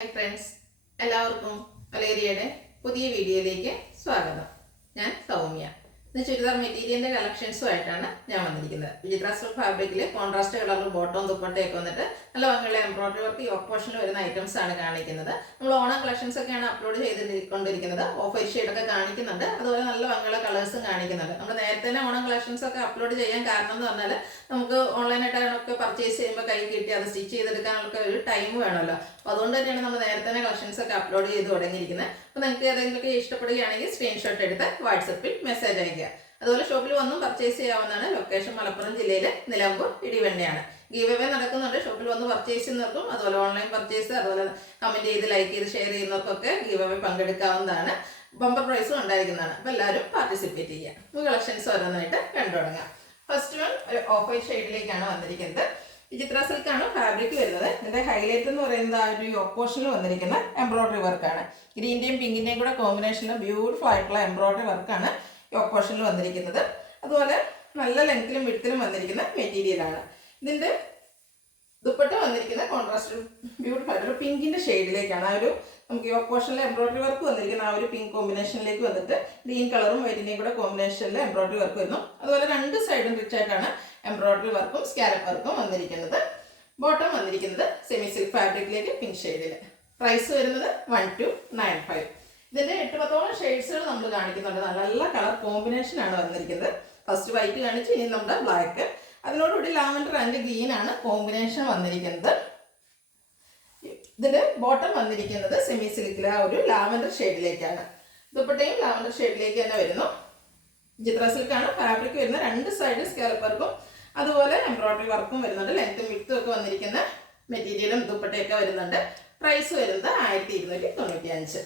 Hi friends, എല്ലാവർക്കും വലേറിയയുടെ പുതിയ വീഡിയോയിലേക്ക് സ്വാഗതം. ഞാൻ സൗമ്യ. ഇന്ന് ചുരിദാർ മെറ്റീരിയലിന്റെ കളക്ഷൻസുമായിട്ടാണ് ഞാൻ വന്നിരിക്കുന്നത്. വിചിത്ര സിൽക്ക് ഫാബ്രിക്കിൽ കോൺട്രാസ്റ്റ് കളറിൽ ബോട്ടവും ദുപ്പട്ടയൊക്കെ വന്നിട്ട് നല്ല ഭംഗിയുള്ള എംബ്രോയിഡറി വർക്ക് യോക്ക് പോർഷനിൽ വരുന്ന ഐറ്റംസ് ആണ് കാണിക്കുന്നത്. നമ്മൾ ഓണം കളക്ഷൻസ് ഒക്കെയാണ് അപ്ലോഡ് ചെയ്തുകൊണ്ടിരിക്കുന്നത്. ഓഫ് വൈറ്റ് ഷെയ്ഡൊക്കെ കാണിക്കുന്നുണ്ട്, അതുപോലെ നല്ല ഭംഗിയുള്ള കളേഴ്സും കാണിക്കുന്നുണ്ട്. നമ്മൾ നേരത്തെ തന്നെ ഓണം കളക്ഷൻസ് ഒക്കെ അപ്ലോഡ് ചെയ്യാൻ കാരണം എന്ന് പറഞ്ഞാൽ നമുക്ക് ഓൺലൈനായിട്ടൊക്കെ പർച്ചേസ് ചെയ്യുമ്പോൾ കൈ കിട്ടി അത് സ്റ്റിച്ച് ചെയ്തെടുക്കാനൊക്കെ ഒരു ടൈം വേണമല്ലോ. അപ്പോൾ അതുകൊണ്ട് തന്നെയാണ് നമ്മൾ നേരത്തെ തന്നെ കളക്ഷൻസ് ഒക്കെ അപ്ലോഡ് ചെയ്ത് തുടങ്ങിയിരിക്കുന്നത്. അപ്പോൾ നിങ്ങൾക്ക് ഏതെങ്കിലുമൊക്കെ ഇഷ്ടപ്പെടുകയാണെങ്കിൽ സ്ക്രീൻഷോട്ട് എടുത്ത് വാട്സപ്പിൽ മെസ്സേജ് അയക്കുക. അതുപോലെ ഷോപ്പിൽ വന്നും പർച്ചേസ് ചെയ്യാവുന്നതാണ്. ലൊക്കേഷൻ മലപ്പുറം ജില്ലയിലെ നിലമ്പൂർ ഇടിവണ്ണയാണ്. ഗീവ് അവേ നടക്കുന്നുണ്ട്. ഷോപ്പിൽ വന്ന് പർച്ചേസ് ചെയ്യുന്നവർക്കും അതുപോലെ ഓൺലൈൻ പർച്ചേസ്, അതുപോലെ കമൻറ്റ് ചെയ്ത് ലൈക്ക് ചെയ്ത് ഷെയർ ചെയ്യുന്നവർക്കൊക്കെ ഗീവ് അവേ പങ്കെടുക്കാവുന്നതാണ്. ബമ്പർ പ്രൈസും ഉണ്ടായിരിക്കുന്നതാണ്. അപ്പോൾ എല്ലാവരും പാർട്ടിസിപ്പേറ്റ് ചെയ്യുക. നമുക്ക് കളക്ഷൻസ് ഓരോന്നായിട്ട് കണ്ടു തുടങ്ങാം. ഫസ്റ്റ് വൺ ഒരു ഓഫ് വൈറ്റ് ഷെയ്ഡിലേക്കാണ് വന്നിരിക്കുന്നത്. വിചിത്ര സിൽക്കാണ് ഫാബ്രിക് വരുന്നത്. ഇതിന്റെ ഹൈലൈറ്റ് എന്ന് പറയുന്നത് ആ ഒരു യോക്ക് പോർഷനിൽ വന്നിരിക്കുന്ന എംബ്രോയിഡറി വർക്കാണ്. ഗ്രീൻ്റെയും പിങ്കിൻ്റെയും കൂടെ കോമ്പിനേഷനിൽ ബ്യൂട്ടിഫുൾ ആയിട്ടുള്ള എംബ്രോയിഡറി വർക്കാണ് യോക്ക് പോർഷനിൽ വന്നിരിക്കുന്നത്. അതുപോലെ നല്ല ലെങ്ത്തിലും വിഡ്ത്തിലും വന്നിരിക്കുന്ന മെറ്റീരിയലാണ്. ഇതിന്റെ ദുപ്പട്ട വന്നിരിക്കുന്ന കോൺട്രാസ്റ്റ് ബ്യൂട്ടിഫുൾ ആയിട്ടുള്ള പിങ്കിന്റെ ഷെയ്ഡിലേക്കാണ്. ആ ഒരു നമുക്ക് യോക്ക് പോർഷനിലെ എംബ്രോയിഡറി വർക്ക് വന്നിരിക്കുന്ന ആ ഒരു പിങ്ക് കോമ്പിനേഷനിലേക്ക് വന്നിട്ട് ഗ്രീൻ കളറും വൈറ്റിന്റെയും കൂടെ കോമ്പിനേഷനിൽ എംബ്രോയിഡറി വർക്ക് വരുന്നു. അതുപോലെ രണ്ട് സൈഡും റിച്ച് ആയിട്ടാണ് എംബ്രോയിഡറി വർക്കും സ്കാലപ്പ് വർക്കും വന്നിരിക്കുന്നത്. ബോട്ടം വന്നിരിക്കുന്നത് സെമി സിൽക്ക് ഫാബ്രിക്കിലേക്ക് പിങ്ക് ഷെയ്ഡിൽ. പ്രൈസ് വരുന്നത് 1295. ഇതിന്റെ 8-10 ഷെയ്ഡ്സുകൾ നമ്മൾ കാണിക്കുന്നുണ്ട്. നല്ല കളർ കോമ്പിനേഷൻ ആണ് വന്നിരിക്കുന്നത്. ഫസ്റ്റ് വൈറ്റ് കാണിച്ച് ഇനി നമ്മുടെ ബ്ലാക്ക്, അതിനോടുകൂടി ലാവൻഡർ ആൻഡ് ഗ്രീൻ ആണ് കോമ്പിനേഷൻ വന്നിരിക്കുന്നത്. ഇതിന്റെ ബോട്ടം വന്നിരിക്കുന്നത് സെമി സിൽക്കിലെ ആ ഒരു ലാവൻഡർ ഷെയ്ഡിലേക്കാണ്. ദുപ്പട്ടയും ലാവൻഡർ ഷെയ്ഡിലേക്ക് തന്നെ വരുന്നു. വിചിത്ര സിൽക്കാണ് ഫാബ്രിക് വരുന്നത്. രണ്ട് സൈഡ് സ്കാലപ്പ് വർക്കും അതുപോലെ എംബ്രോയിഡറി വർക്കും വരുന്നുണ്ട്. ലെങ്ത്തും വിഡ്ത്തും ഒക്കെ വന്നിരിക്കുന്ന മെറ്റീരിയലും ദുപ്പട്ടയൊക്കെ വരുന്നുണ്ട്. പ്രൈസ് വരുന്നത് 1295.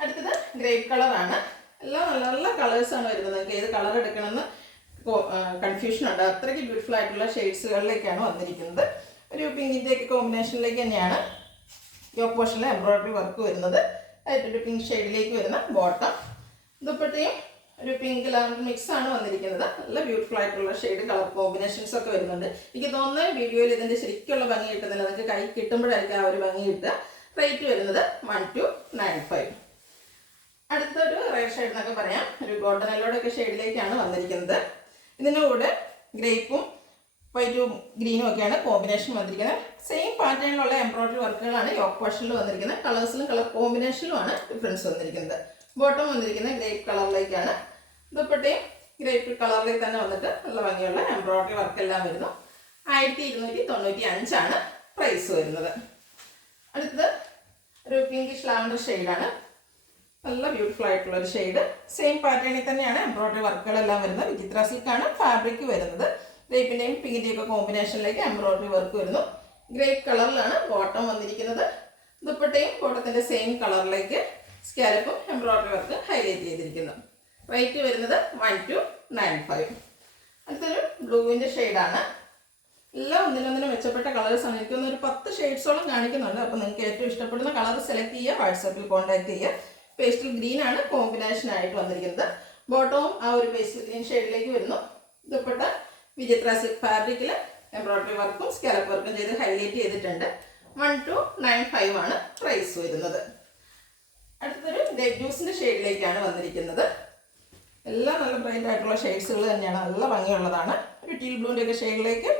അടുത്തത് ഗ്രേപ്പ് കളറാണ്. എല്ലാം നല്ല നല്ല കളേഴ്സാണ് വരുന്നത്. നിങ്ങൾക്ക് ഏത് കളർ എടുക്കണമെന്ന് കൺഫ്യൂഷൻ ഉണ്ട്. അത്രയ്ക്ക് ബ്യൂട്ടിഫുൾ ആയിട്ടുള്ള ഷെയ്ഡ്സുകളിലേക്കാണ് വന്നിരിക്കുന്നത്. ഒരു പിങ്കിൻ്റെ ഒക്കെ കോമ്പിനേഷനിലേക്ക് തന്നെയാണ് യോക്ക് പോർഷനിലെ എംബ്രോയിഡറി വർക്ക് വരുന്നത്. ആയിട്ടൊരു പിങ്ക് ഷെയ്ഡിലേക്ക് വരുന്ന ബോട്ടം, ദുപ്പട്ടയും ഒരു പിങ്ക് ലാവൻഡർ മിക്സ് ആണ് വന്നിരിക്കുന്നത്. നല്ല ബ്യൂട്ടിഫുൾ ആയിട്ടുള്ള ഷെയ്ഡ് കളർ കോമ്പിനേഷൻസ് ഒക്കെ വരുന്നുണ്ട്. എനിക്ക് തോന്നുന്നത് വീഡിയോയിൽ ഇതിൻ്റെ ശരിക്കുള്ള ഭംഗി കിട്ടുന്നില്ല. നിങ്ങൾക്ക് കൈ കിട്ടുമ്പോഴായിരിക്കും ആ ഒരു ഭംഗി കിട്ടുക. റേറ്റ് വരുന്നത് 1295. അടുത്തൊരു റെഡ് ഷെയ്ഡ് എന്നൊക്കെ പറയാം. ഒരു ഗോൾഡൻ യെല്ലോയുടെ ഷെയ്ഡിലേക്കാണ് വന്നിരിക്കുന്നത്. ഇതിൻ്റെ കൂടെ ഗ്രേപ്പും വൈറ്റും ഗ്രീനും ഒക്കെയാണ് കോമ്പിനേഷൻ വന്നിരിക്കുന്നത്. സെയിം പാറ്റേണിലുള്ള എംബ്രോയിഡറി വർക്കുകളാണ് യോക്ക് പോർഷനിൽ വന്നിരിക്കുന്നത്. കളേഴ്സിലും കളർ കോമ്പിനേഷനിലുമാണ് ഡിഫറൻസ് വന്നിരിക്കുന്നത്. ബോട്ടം വന്നിരിക്കുന്നത് ഗ്രേപ്പ് കളറിലേക്കാണ്. ദുപ്പട്ടയും ഗ്രേപ്പ് കളറിൽ തന്നെ വന്നിട്ട് നല്ല ഭംഗിയുള്ള എംബ്രോയിഡറി വർക്കെല്ലാം വരുന്നു. 1295 പ്രൈസ് വരുന്നത്. അടുത്തത് ഒരു പിങ്കിഷ് ലാവൻഡർ ഷെയ്ഡാണ്. നല്ല ബ്യൂട്ടിഫുൾ ആയിട്ടുള്ള ഒരു ഷെയ്ഡ്. സെയിം പാറ്റേണിൽ തന്നെയാണ് എംബ്രോയിഡറി വർക്കുകളെല്ലാം വരുന്നത്. വിചിത്ര സിൽക്കാണ് ഫാബ്രിക് വരുന്നത്. ഗ്രേപ്പിൻ്റെയും പിങ്കിൻ്റെയും ഒക്കെ കോമ്പിനേഷനിലേക്ക് എംബ്രോയിഡറി വർക്ക് വരുന്നു. ഗ്രേപ്പ് കളറിലാണ് ബോട്ടം വന്നിരിക്കുന്നത്. ദുപ്പട്ടയും ബോട്ടത്തിൻ്റെ സെയിം കളറിലേക്ക് സ്കാലപ്പും എംബ്രോയിഡറി വർക്ക് ഹൈലൈറ്റ് ചെയ്തിരിക്കുന്നു. റേറ്റ് വരുന്നത് 1295. അടുത്തൊരു ബ്ലൂവിൻ്റെ ഷെയ്ഡാണ്. എല്ലാം ഒന്നിനൊന്നിനും മെച്ചപ്പെട്ട കളേഴ്സാണ്. എനിക്കൊന്ന് ഒരു 10 ഷെയ്ഡ്സോളം കാണിക്കുന്നുണ്ട്. അപ്പോൾ നിങ്ങൾക്ക് ഏറ്റവും ഇഷ്ടപ്പെടുന്ന കളർ സെലക്ട് ചെയ്യുക, വാട്സാപ്പിൽ കോൺടാക്ട് ചെയ്യുക. പേസ്റ്റൽ ഗ്രീൻ ആണ് കോമ്പിനേഷൻ ആയിട്ട് വന്നിരിക്കുന്നത്. ബോട്ടവും ആ ഒരു പേസ്റ്റൽ ഗ്രീൻ ഷെയ്ഡിലേക്ക് വരുന്നു. ദുപ്പട്ട വിചിത്ര സിൽക്ക് ഫാബ്രിക്കിൽ എംബ്രോയിഡറി വർക്കും സ്കാലപ്പ് വർക്കും ചെയ്ത് ഹൈലൈറ്റ് ചെയ്തിട്ടുണ്ട്. 1295 പ്രൈസ് വരുന്നത്. അടുത്തൊരു ഗ്രേപ്പ് ജ്യൂസിൻ്റെ ഷെയ്ഡിലേക്കാണ് വന്നിരിക്കുന്നത്. എല്ലാം നല്ല ബ്രൈറ്റ് ആയിട്ടുള്ള ഷെയ്ഡ്സുകൾ തന്നെയാണ്. നല്ല ഭംഗിയുള്ളതാണ്. ഒരു ടീൽ ബ്ലൂവിൻ്റെ ഒക്കെ ഷെയ്ഡിലേക്ക്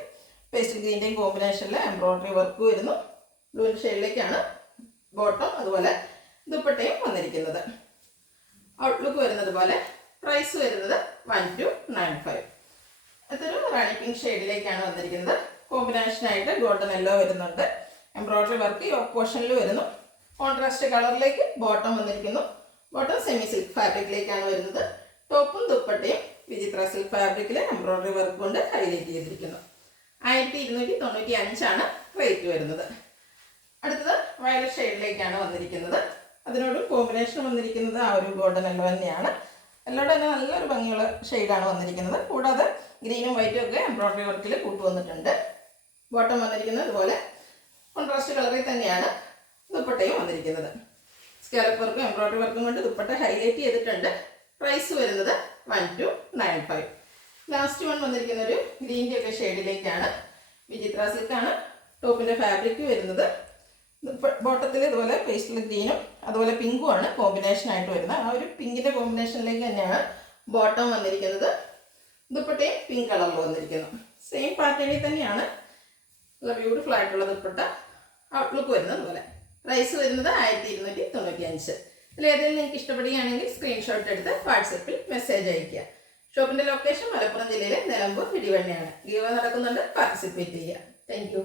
പേസ്റ്റൽ ഗ്രീൻ്റെയും കോമ്പിനേഷനിൽ എംബ്രോയിഡറി വർക്ക് വരുന്നു. ബ്ലൂവിൻ്റെ ഷെയ്ഡിലേക്കാണ് ബോട്ടം അതുപോലെ ദുപ്പട്ടയും വന്നിരിക്കുന്നത്. ഔട്ട്ലുക്ക് വരുന്നത് പോലെ. പ്രൈസ് വരുന്നത് 1295. അതൊരു റാണി പിങ്ക് ഷെയ്ഡിലേക്കാണ് വന്നിരിക്കുന്നത്. കോമ്പിനേഷനായിട്ട് ഗോൾഡൻ യെല്ലോ വരുന്നുണ്ട്. എംബ്രോയിഡറി വർക്ക് യോക്ക് പോർഷനിൽ വരുന്നു. കോൺട്രാസ്റ്റ് കളറിലേക്ക് ബോട്ടം വന്നിരിക്കുന്നു. ബോട്ടം സെമി സിൽക്ക് ഫാബ്രിക്കിലേക്കാണ് വരുന്നത്. ടോപ്പും ദുപ്പട്ടയും വിചിത്ര സിൽക്ക് ഫാബ്രിക്കിൽ എംബ്രോയിഡറി വർക്ക് കൊണ്ട് ഹൈലൈറ്റ് ചെയ്തിരിക്കുന്നു. 1295 റേറ്റ് വരുന്നത്. അടുത്തത് വയലറ്റ് ഷെയ്ഡിലേക്കാണ് വന്നിരിക്കുന്നത്. അതിനോട് കോമ്പിനേഷൻ വന്നിരിക്കുന്നത് ആ ഒരു ഗോൾഡൻ യെല്ലോ തന്നെയാണ്. യെല്ലോയുടെ തന്നെ നല്ലൊരു ഭംഗിയുള്ള ഷെയ്ഡാണ് വന്നിരിക്കുന്നത്. കൂടാതെ ഗ്രീനും വൈറ്റും ഒക്കെ എംബ്രോയിഡറി വർക്കിൽ കൂട്ടുവന്നിട്ടുണ്ട്. ബോട്ടം വന്നിരിക്കുന്നത് അതുപോലെ കോൺട്രാസ്റ്റ് കളറിൽ തന്നെയാണ് ദുപ്പട്ടയും വന്നിരിക്കുന്നത്. സ്കാലപ്പ് വർക്കും എംബ്രോയിഡറി വർക്കും കൊണ്ട് ദുപ്പട്ട ഹൈലൈറ്റ് ചെയ്തിട്ടുണ്ട്. പ്രൈസ് വരുന്നത് 1295. ലാസ്റ്റ് വൺ വന്നിരിക്കുന്ന ഒരു ഗ്രീൻ്റെ ഒക്കെ ഷെയ്ഡിലേക്കാണ്. വിചിത്ര സിൽക്കാണ് ടോപ്പിൻ്റെ ഫാബ്രിക് വരുന്നത്. ബോട്ടത്തിൽ ഇതുപോലെ പേസ്റ്റൽ ഗ്രീനും അതുപോലെ പിങ്കും ആണ് കോമ്പിനേഷൻ ആയിട്ട് വരുന്നത്. ആ ഒരു പിങ്കിൻ്റെ കോമ്പിനേഷനിലേക്ക് തന്നെയാണ് ബോട്ടം വന്നിരിക്കുന്നത്. ദുപ്പട്ടയും പിങ്ക് കളറിൽ വന്നിരിക്കുന്നു. സെയിം പാറ്റേണിൽ തന്നെയാണ് ബ്യൂട്ടിഫുൾ ആയിട്ടുള്ള ദുപ്പട്ട ഔട്ട്ലുക്ക് വരുന്നത് പോലെ. പ്രൈസ് വരുന്നത് 1295. ഇതിലേതെങ്കിലും നിങ്ങൾക്ക് ഇഷ്ടപ്പെടുകയാണെങ്കിൽ സ്ക്രീൻഷോട്ട് എടുത്ത് വാട്സപ്പിൽ മെസ്സേജ് അയയ്ക്കുക. ഷോപ്പിൻ്റെ ലൊക്കേഷൻ മലപ്പുറം ജില്ലയിലെ നിലമ്പൂർ ഇടിവണ്ണയാണ്. ഗീവ് നടക്കുന്നുണ്ട്, പാർട്ടിസിപ്പേറ്റ് ചെയ്യുക. താങ്ക്